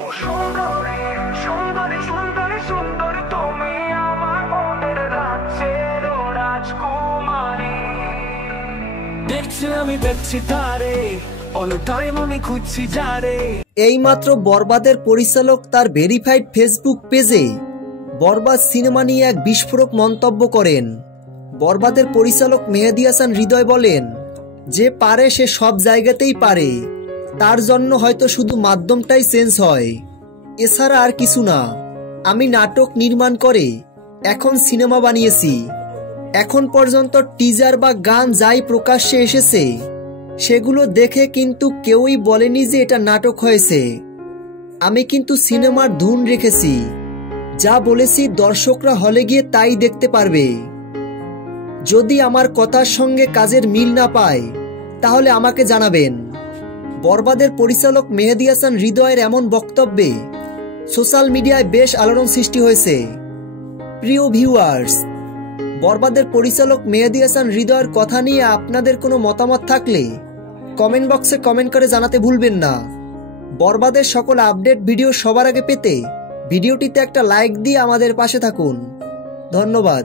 ও সুন্দরী সুন্দরী সুন্দরী সুন্দরী, তুমি আমার মনের রাজ্যের রাজকুমারী। দেখছি আমি দেখছি তারে, অল টাইম আমি খুঁজছি যারে। এইমাত্র বরবাদের পরিচালক তার ভেরিফাইড ফেসবুক পেজে বরবাদ সিনেমা নিয়ে এক বিস্ফোরক মন্তব্য করেন। বরবাদের পরিচালক মেহেদী হাসান হৃদয় বলেন, যে পারে সে সব জায়গাতেই পারে, তার জন্য হয়তো শুধু মাধ্যমটাই চেঞ্জ হয়, এছাড়া আর কিছু না। আমি নাটক নির্মাণ করে এখন সিনেমা বানিয়েছি। এখন পর্যন্ত টিজার বা গান যাই প্রকাশ্যে এসেছে সেগুলো দেখে কিন্তু কেউই বলেনি যে এটা নাটক হয়েছে। আমি কিন্তু সিনেমার ধুন রেখেছি, যা বলেছি দর্শকরা হলে গিয়ে তাই দেখতে পারবে। যদি আমার কথার সঙ্গে কাজের মিল না পায় তাহলে আমাকে জানাবেন। বরবাদের পরিচালক মেহেদী হাসান হৃদয়ের এমন বক্তব্যে সোশ্যাল মিডিয়ায় বেশ আলোড়ন সৃষ্টি হয়েছে। প্রিয় ভিউয়ার্স, বরবাদের পরিচালক মেহেদী হাসান হৃদয়ের কথা নিয়ে আপনাদের কোনো মতামত থাকলে কমেন্ট বক্সে কমেন্ট করে জানাতে ভুলবেন না। বরবাদের সকল আপডেট ভিডিও সবার আগে পেতে ভিডিওটিতে একটা লাইক দিয়ে আমাদের পাশে থাকুন। ধন্যবাদ।